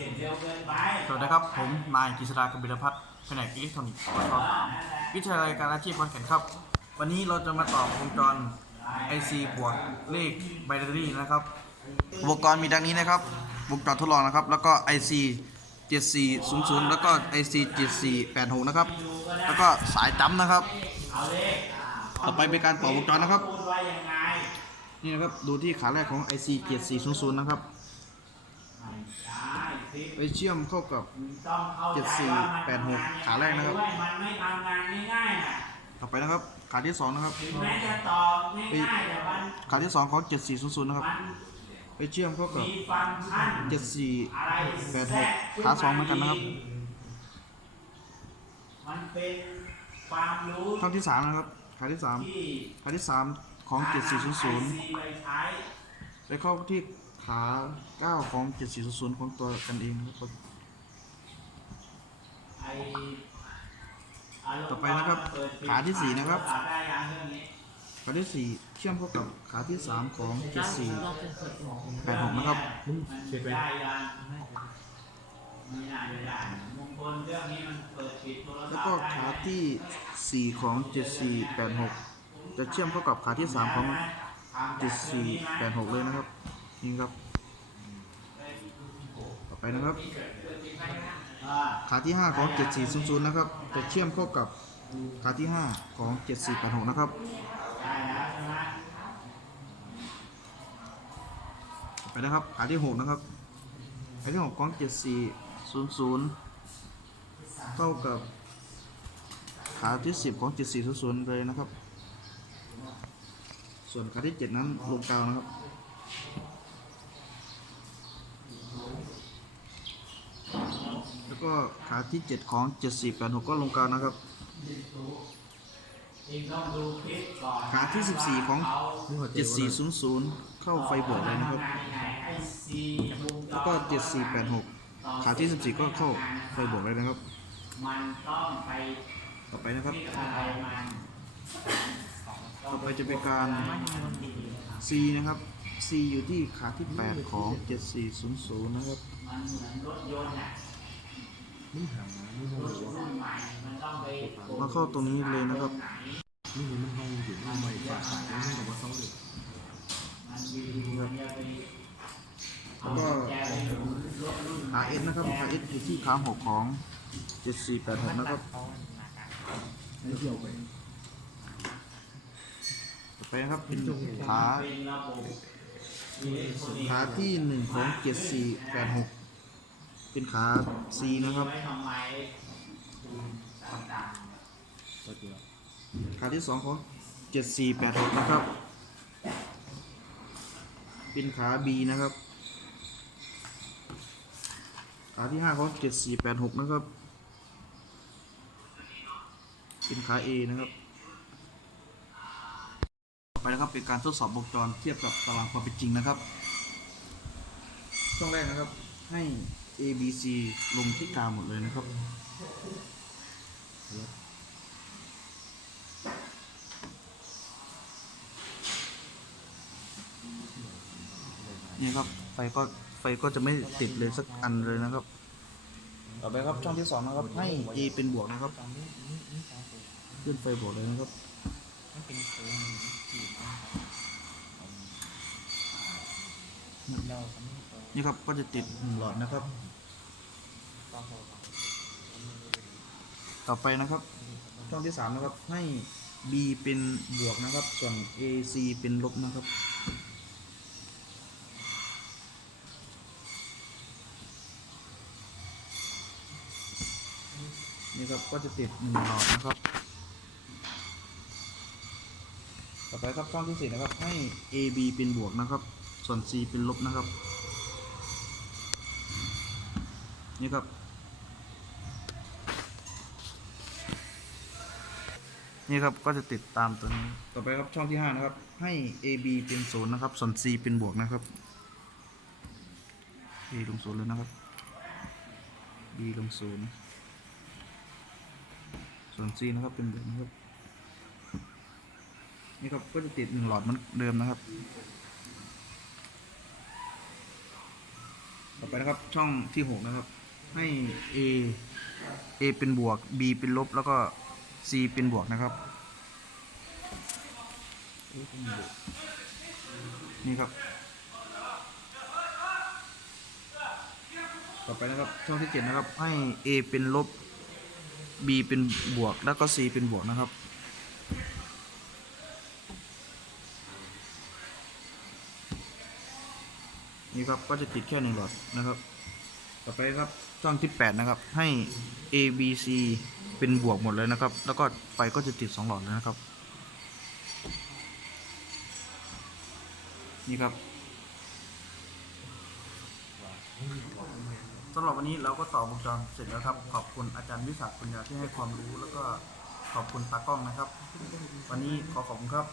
สวัสดีครับ ผมนายกฤษดากบิลพัฒน์แผนกอิเล็กทรอนิกส์ปตทวิทยาลัยการอาชีพขอนแก่นครับ วันนี้เราจะมาต่อวงจร IC บวกเลขไบนารีนะครับอุปกรณ์มีดังนี้นะครับวงจรทดลองนะครับ แล้วก็ IC 7400 แล้วก็ IC 7486 นะครับ แล้วก็สายจัมนะครับ ต่อไปเป็นการต่อวงจรนะครับ นี่นะครับ ดูที่ขาแรกของ IC 7400 นะครับ ได้สิไปเชื่อมเข้ากับต้องเข้าใจว่ามันทำงาน7486 ขาแรกนะครับด้วยมันไม่ทำงานง่ายๆนะต่อไปนะครับ ขาที่2นะครับ ถึงแม้จะตอบง่ายๆแต่มันขาที่2ของ7400นะครับ มันไปเชื่อมเข้ากับ มีฟังก์ชัน74อะไรแปดแทหรกกขึ้นขาสองเหมือนกันนะครับมันเป็นความรู้ท่อนที่สามนะครับ ขาที่สามที่ขาที่สามของเจ็ดสี่ศูนย์ศูนย์ไปใช้ ไปเข้าที่ ขาเก้าของเจ็ดสี่ศูนย์ศูนย์ของตัวกันเองนะครับ ต่อไปนะครับขาที่สี่นะครับ ขาที่สี่เชื่อมเข้ากับขาที่สามของเจ็ดสี่แปดหกนะครับมันได้ยังไปแล้วก็ขาที่สี่ของเจ็ดสี่แปดหกจะเชื่อมเข้ากับขาที่สามของเจ็ดสี่แปดหกเลยนะครับ นี่ครับ ต่อไปนะครับ ขาที่ 5 ของ 7400 นะครับ จะเชื่อมเข้ากับขาที่ 5 ของ 7486 นะครับได้แล้วใช่ไหมต่อไปนะครับ ขาที่ 6 นะครับ ขาที่ 6 ของ 7400 เข้ากับขาที่ 10 ของ 7400 เลยนะครับ ส่วนขาที่ 7 นั้นลงกาวนะครับ แล้ว ก็ขาที่7ของ7486ก็ลงกาวนะครับอีกต้องดูคลิปก่อนขาที่14ของเขา7400เข้าไฟบวกเลยนะครับไหนไอซีวงจรแล้วก็7486ขาที่14ก็เข้าไฟบวกเลยนะครับต่อไปนะครับต่อไปจะเป็นการ C นะครับ C อยู่ที่ขาที่ 8 ของ 7400 นะครับมั นี่หาไม่ห้องไปกดมาเข้าตรงนี้เลยนะครับนี่เห็นมันห้องอยู่ห้องใหม่ฝาขายไม่กับว่าเขาเลยมันอยู่ๆมันจะไปแล้วก็แกไปดูรถรุ่น RS นะครับ RS อยู่ที่ขา6ของ 7486 นะครับไม่เที่ยวไปต่อไปครับเป็นขาเป็นระบบอิเล็กทรอนิกส์ขาที่1ของ 7486 เป็นขา C นะครับไว้ทำไมก็เดียวขาที่2ของ7486นะครับ เป็นขา B นะครับ ขาที่5ของ7486นะครับ เป็นขา A นะครับไปนะครับเป็นการทดสอบวงจรเทียบกับตารางความเป็นจริงนะครับ ช่วงแรกนะครับให้ A B C ลงที่กลางหมดเลยนะครับ นี่ครับ ไฟก็ไฟก็จะไม่ติดเลยสักอันเลยนะครับ ต่อไปครับช่องที่สองนะครับ ให้ A เป็นบวกนะครับ ขึ้นไฟบวกเลยนะครับนี่ครับก็จะติดหนึ่งหลอดนะครับ ต่อไปนะครับช่องที่สามนะครับให้ B เป็นบวกนะครับ ส่วน AC เป็นลบนะครับนี่ครับก็จะติดหนึ่งหลอดนะครับ ต่อไปครับช่องที่สี่นะครับให้ AB เป็นบวกนะครับ ส่วน C เป็นลบนะครับ นี่ครับ นี่ครับก็จะติดตามตัวนี้ ต่อไปครับช่องที่ห้านะครับ ให้ AB เป็นศูนย์นะครับ ส่วน C เป็นบวกนะครับ A ลงศูนย์เลยนะครับ B ลงศูนย์ส่วน C นะครับเป็นบวกนะครับ นี่ครับก็จะติดหนึ่งหลอดเหมือนเดิมนะครับ ต่อไปไปนะครับช่องที่หกนะครับ ให้ A A เป็นบวก B เป็นลบแล้วก็ C เป็นบวกนะครับ นี่ครับ ต่อไปนะครับช่องที่เจ็ดนะครับ ให้ A เป็นลบ B เป็นบวก แล้วก็ C เป็นบวกนะครับนี่ครับก็จะติดแค่หนึ่งหลอดนะครับ ต่อไปครับช่องที่ 8 นะครับ ให้ A B C เป็นบวกหมดเลยนะครับ แล้วก็ไฟก็จะติด2หลอดเลยนะครับ นี่ครับสำหรับวันนี้เราก็ต่อวงจรเสร็จแล้วครับ ขอบคุณอาจารย์วิสาคุณยาที่ให้ความรู้ แล้วก็ขอบคุณตากล้องนะครับ วันนี้ขอขอบคุณครับ